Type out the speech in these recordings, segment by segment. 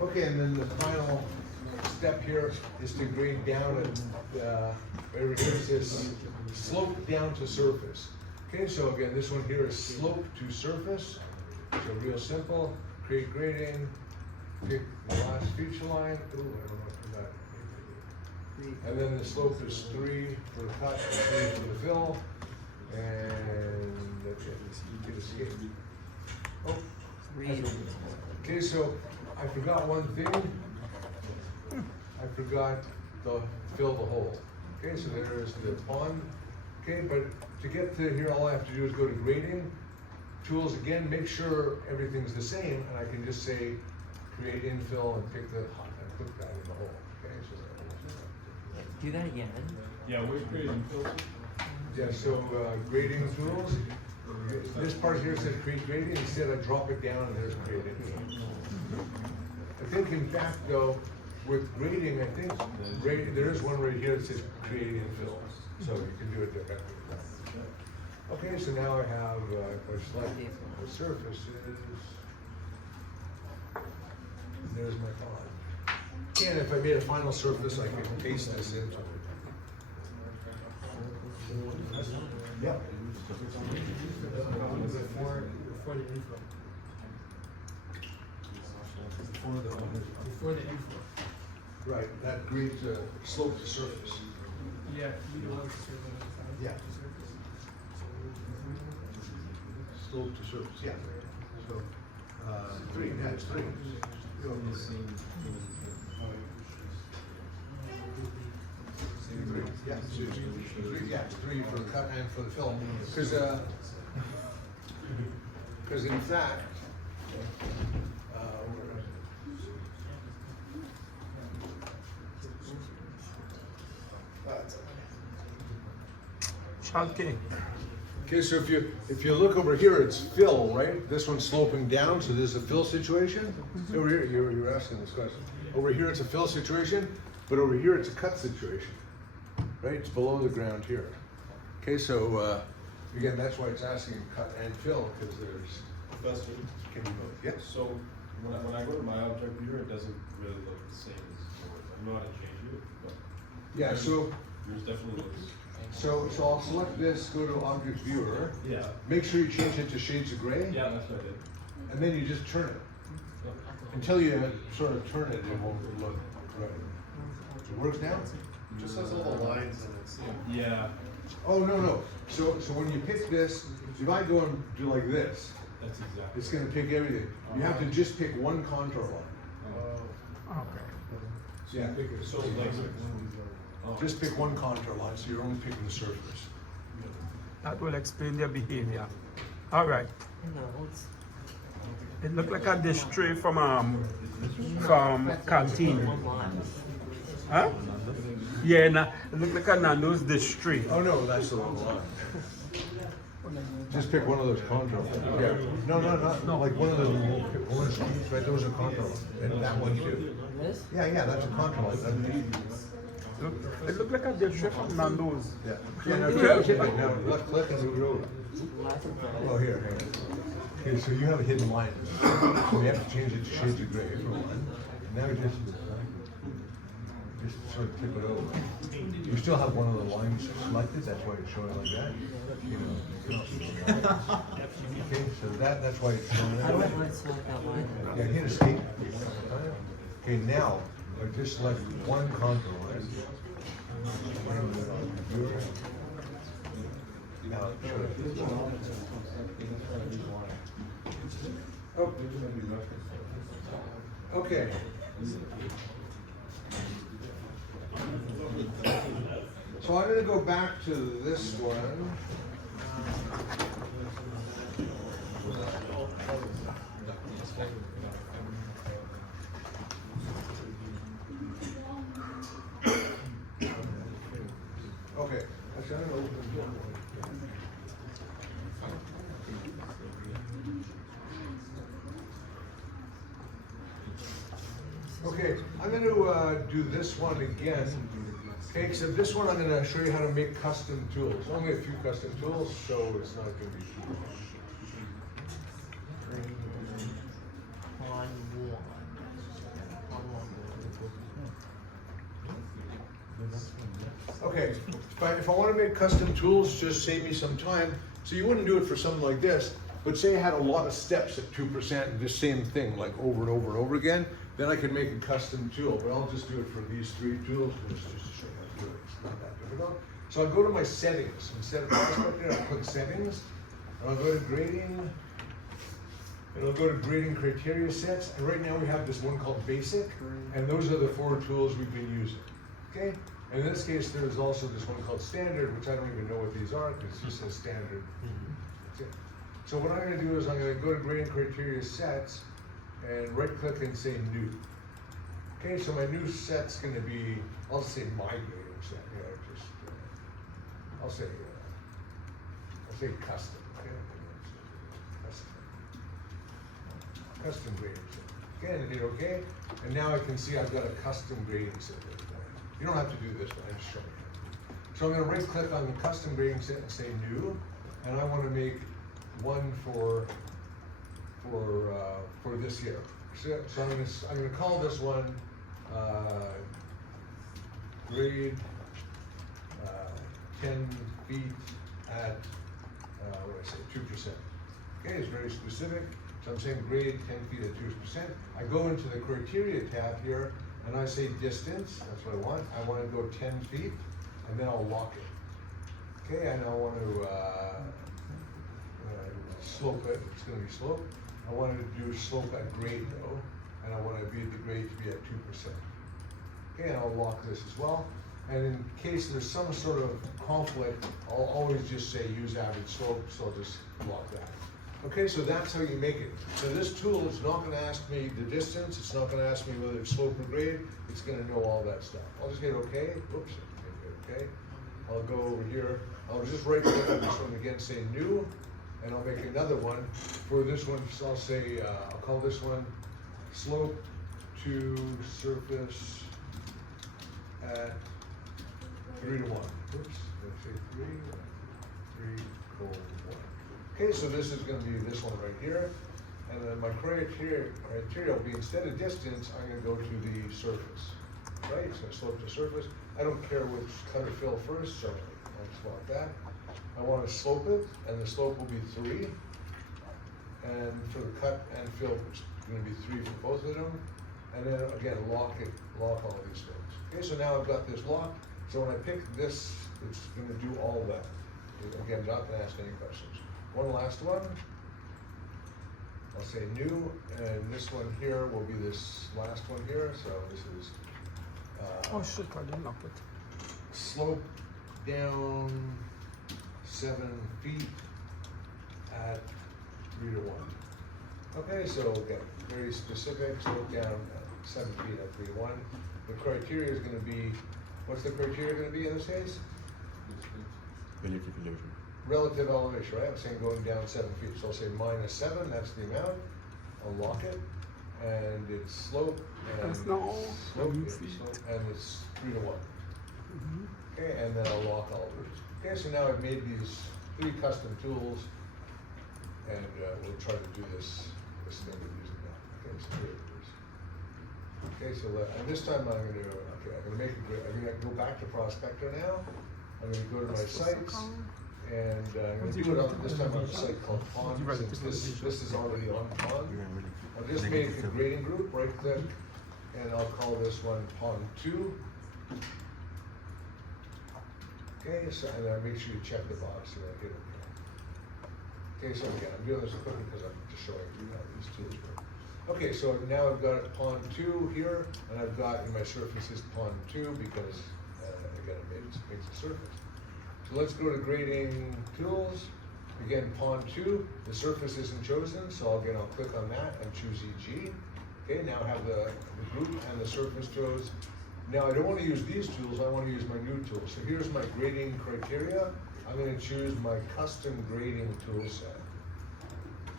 Okay, and then the final step here is to grade down and, reduce this slope down to surface. Okay, so again, this one here is slope to surface. So real simple, create grading, pick the last feature line. Ooh, I don't know if that. And then the slope is 3 for the cut, 3 for the fill, and that's it. Hit escape. Oh, okay, so I forgot one thing. I forgot to fill the hole. Okay, so there's the pond. Okay, but to get to here, all I have to do is go to grading, tools again, make sure everything's the same, and I can just say create infill and pick the, and put that in the hole. Okay, so Do that again. Yeah, we're creating filters. yeah, so grading tools. This part here says create grading. Instead, I drop it down and there's grading. I think, in fact, though, with grading, I think there is one right here that says create infill, so you can do it directly. Okay, so now I have, if I select the surfaces, there's my pond. And if I made a final surface, I can paste this into it. Yep. Before the inflow. Before the inflow. Right, that grades slope to surface. Yeah, you don't want to surface. Yeah. Slope to surface, yeah. So, 3, yeah, it's 3. Yeah, so it's 3, yeah, it's 3 for the cut and for the fill. Because in fact, okay, so if you look over here, it's fill, right? This one's sloping down, so there's a fill situation. Over here, you're asking this question. Over here, it's a fill situation, but over here, it's a cut situation, right? It's below the ground here. Okay, so again, that's why it's asking cut and fill, because there's. Professor, Can you move? Yes. so when I go to my object viewer, it doesn't really look the same as yours. I know how to change it, but Yeah. So yours definitely looks. I'll select this. Go to Object Viewer. Yeah. Make sure you change it to shades of gray. Yeah, that's what I did. And then you just turn it. Yep. Until you sort of turn it, it won't look right. It works now? It just has all the lines in it. Yeah, Oh, no. So when you pick this, if I go and do like this, that's exactly. it's gonna pick everything. You have to just pick one contour line. Yeah. So like. Just pick one contour line, so you're only picking the surface. That will explain their behavior. All right. It looked like a dish tray from canteen. Huh? Yeah, it looked like a Nando's dish tray. Oh, no, that's the wrong line. Just pick one of those contour lines. Yeah. No, like one of the orange lines, right? Those are contour lines. And that one too. This? Yeah, that's a contour line. It looked like a dish tray from Nando's. Yeah. Now left click and move it over. Well, here, hang on. Okay, so you have a hidden line. So you have to change it to shades of gray for one. Now just sort of tip it over. You still have one of the lines selected, that's why it's showing like that. You know. Okay, so that's why it's showing How that do I way. select that line? Yeah, hit escape. Okay, now, just select one contour line. Now, show it. Oh. Okay. So I'm gonna go back to this one. Okay, actually, I'm gonna open the door. Okay, I'm going to do this one again. Okay, except this one I'm going to show you how to make custom tools. Only a few custom tools, so it's not going to be too long. On one. Okay, if I wanna make custom tools, just save me some time, so you wouldn't do it for something like this, but say I had a lot of steps at 2% and the same thing, like over and over and over again, then I could make a custom tool, but I'll just do it for these 3 tools, just to show you how to do it, it's not that difficult. So I'll go to my settings, instead of prospector, I'll click settings, and I'll go to grading, and I'll go to grading criteria sets, and right now we have this one called basic, and those are the 4 tools we've been using, okay? And in this case, there's also this one called standard, which I don't even know what these are, because it just says standard. That's it. So what I'm gonna do is I'm gonna go to grading criteria sets, and right click and say new. Okay, so my new set's gonna be, I'll say my grading set, I'll say custom, okay? Custom grading set. Okay, and hit okay, and now I can see I've got a custom grading set right there. You don't have to do this, but I'm just showing you. So I'm gonna right click on the custom grading set and say new, and I wanna make one for this here. So I'm gonna call this one, grade, 10 feet at, what did I say, 2%. Okay, it's very specific. So I'm saying grade 10 feet at 2%. I go into the criteria tab here and I say distance, that's what I want. I want to go 10 feet and then I'll lock it. Okay, and I want to slope it, it's going to be slope. I want to do slope at grade though, and I want the grade to be at 2%. Okay, and I'll lock this as well. And in case there's some sort of conflict, I'll always just say use average slope, so I'll just lock that. Okay, so that's how you make it. So this tool is not gonna ask me the distance, it's not gonna ask me whether it's slope or grade, it's gonna know all that stuff. I'll just hit okay, whoops, hit okay. I'll go over here, I'll just right click on this one again, say new, and I'll make another one. For this one, so I'll say, I'll call this one slope to surface at 3 to 1. Oops, let's say 3, 1. Okay, so this is going to be this one right here. And then my criteria will be, instead of distance, I'm going to go to the surface. Right, so slope to surface. I don't care which cut or fill first, so I'll swap that. I want to slope it, and the slope will be 3. And for the cut and fill, it's going to be 3 for both of them. And then again, lock all these things. Okay, so now I've got this locked. So when I pick this, it's going to do all that. Again, not going to ask any questions. One last one. I'll say new, and this one here will be this last one here. So this is Oh shit, I didn't lock it. slope down 7 feet at 3 to 1. Okay, so again, very specific, slope down 7 feet at 3 to 1. The criteria is going to be, what's the criteria going to be in this case? Relative elevation. Relative elevation, right? I'm saying going down 7 feet. So I'll say -7, that's the amount. I'll lock it. And it's slope and That's not all. slope, Feet. and it's 3 to 1. Okay, and then I'll lock all those. Okay, so now I've made these 3 custom tools, and we'll try to do this thing we're using now. Okay, so here it is. Okay, so and this time I'm gonna make it. I'm gonna go back to Prospector now. I'm gonna go to my sites, and I'm gonna do it on this time on a site called Pond. Since this is already on Pond. I'll just make a grading group, right click, and I'll call this one Pond 2. Okay, so and then make sure you check the box so that I hit OK. Okay, so again, I'm doing this quickly because I'm just showing you how these tools work. Okay, so now I've got Pond 2 here, and I've got in my surfaces Pond 2 because again it makes a surface. So let's go to grading tools. Again, Pond 2, the surface isn't chosen, so again, I'll click on that and choose EG. Okay, now I have the group and the surface chose. Now I don't want to use these tools, I want to use my new tool. So here's my grading criteria. I'm going to choose my custom grading tool set.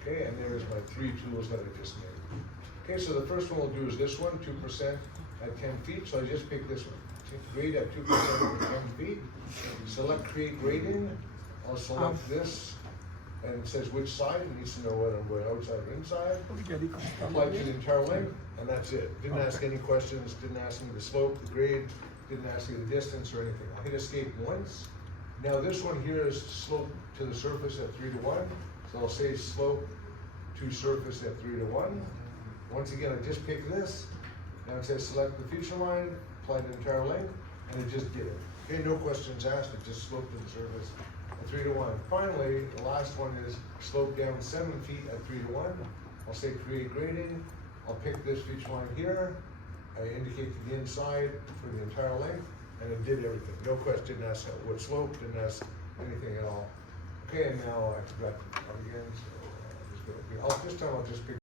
Okay, and there's my 3 tools that I just made. Okay, so the first one we'll do is this one, 2% at 10 feet. So I just pick this one. Grade at 2% at 10 feet. Select create grading. I'll select this. And it says which side, it needs to know whether I'm going outside or inside. Apply to the entire length, and that's it. Didn't ask any questions, didn't ask me the slope, the grade, didn't ask you the distance or anything. I'll hit escape once. Now this one here is slope to the surface at 3 to 1. So I'll say slope to surface at 3 to 1. Once again, I just pick this. Now it says select the feature line, apply the entire length, and it just did it. Okay, no questions asked, it just sloped to the surface at 3 to 1. Finally, the last one is slope down 7 feet at 3 to 1. I'll say create grading. I'll pick this feature line here. I indicate to the inside for the entire length, and it did everything. No question asked what slope, didn't ask anything at all. Okay, and now I forgot to again, so this time I'll just pick